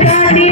ಸದಾದಿ